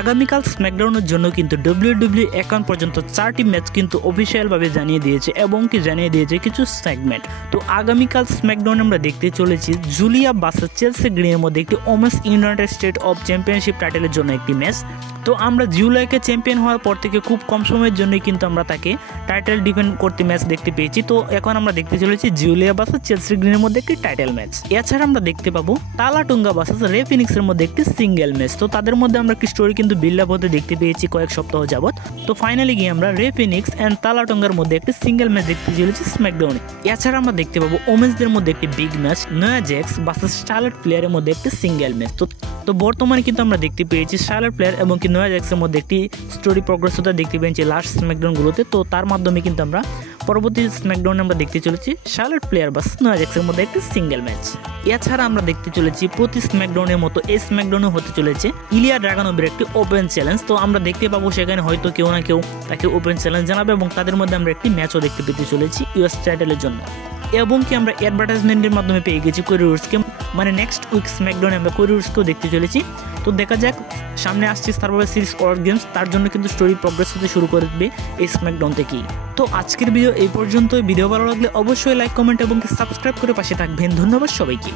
আগামীকাল স্ম্যাকডাউনের জন্য কিন্তু WWE এখন পর্যন্ত 4টি ম্যাচ কিন্তু অফিসিয়ালভাবে জানিয়ে দিয়েছে এবং কি জানিয়ে দিয়েছে কিছু সেগমেন্ট। তো আগামীকাল স্ম্যাকডাউন আমরা দেখতে চলেছি জুলিয়া ভার্সেস চেলসি গ্রিনের মধ্যে একটি women's United State of championship টাইটেলের জন্য একটি ম্যাচ। তো আমরা জুলিয়াকে চ্যাম্পিয়ন হওয়ার পর থেকে খুব কম সময়ের জন্যই কিন্তু আমরা তাকে টাইটেল ডিফেন্ড করতে ম্যাচ দেখতে পেয়েছি। তো এখন আমরা দেখতে চলেছি জুলিয়া ভার্সেস চেলসি গ্রিনের মধ্যে একটি টাইটেল ম্যাচ। এছাড়া আমরা দেখতে পাবো টালা টুঙ্গা ভার্সেস রে ফিনিক্সের মধ্যে একটি সিঙ্গেল ম্যাচ। তো তাদের মধ্যে আমরা একটি স্টোরি কিন্তু বিল্ড আপ হতে দেখতে পেয়েছি কয়েক সপ্তাহ যাবত। তো ফাইনালি গিয়ে আমরা রে ফিনিক্স অ্যান্ড টালা টুঙ্গার মধ্যে একটি সিঙ্গেল ম্যাচ দেখতে চলেছি স্ম্যাকডাউনে। এছাড়া আমরা দেখতে পাবো ওমেন্সদের মধ্যে একটি বিগ ম্যাচ নয়া জ্যাক্স ভার্সেস শার্লট প্লেয়ারের মধ্যে একটি সিঙ্গেল ম্যাচ। তো বর্তমানে কিন্তু আমরা দেখতে পেয়েছি শার্লট প্লেয়ার এবং কি নয়া জ্যাক্সের মধ্যে একটি স্টোরি প্রগ্রেস হতে দেখতে পেয়েছি লাস্ট স্ম্যাকডাউনগুলোতে। তো তার মাধ্যমে কিন্তু আমরা পরবর্তী স্ম্যাকডাউনে আমরা দেখতে চলেছি শার্লট প্লেয়ার ভার্সেস নয়া জ্যাক্সের মধ্যে একটি সিঙ্গেল ম্যাচ। এছাড়া আমরা দেখতে চলেছি প্রতি স্ম্যাকডাউনের মতো এই স্ম্যাকডাউনে হতে চলেছে ইলিয়া ড্রাগানোভের একটি ওপেন চ্যালেঞ্জ। তো আমরা দেখতে পাবো সেখানে হয়তো কেউ না কেউ তাকে ওপেন চ্যালেঞ্জ জানাবে এবং তাদের মধ্যে আমরা একটি ম্যাচও দেখতে পেতে চলেছি ইউএস টাইটেলের জন্য। এবং কি আমরা অ্যাডভার্টাইজমেন্টের মাধ্যমে পেয়ে গেছি কোরি রোডসকে, মানে নেক্সট উইক স্ম্যাকডাউনে আমরা কোরি রোডসকেও দেখতে চলেছি। তো দেখা যাক, সামনে আসছে সার্ভাইভার সিরিজ ওয়ার গেমস, তার জন্য কিন্তু স্টোরি প্রগ্রেস হতে শুরু করবে এই স্ম্যাকডাউন থেকেই। তো আজকের ভিডিও এই পর্যন্তই। ভিডিও ভালো লাগলে অবশ্যই লাইক, কমেন্ট এবং সাবস্ক্রাইব করে পাশে থাকবেন। ধন্যবাদ সবাইকে।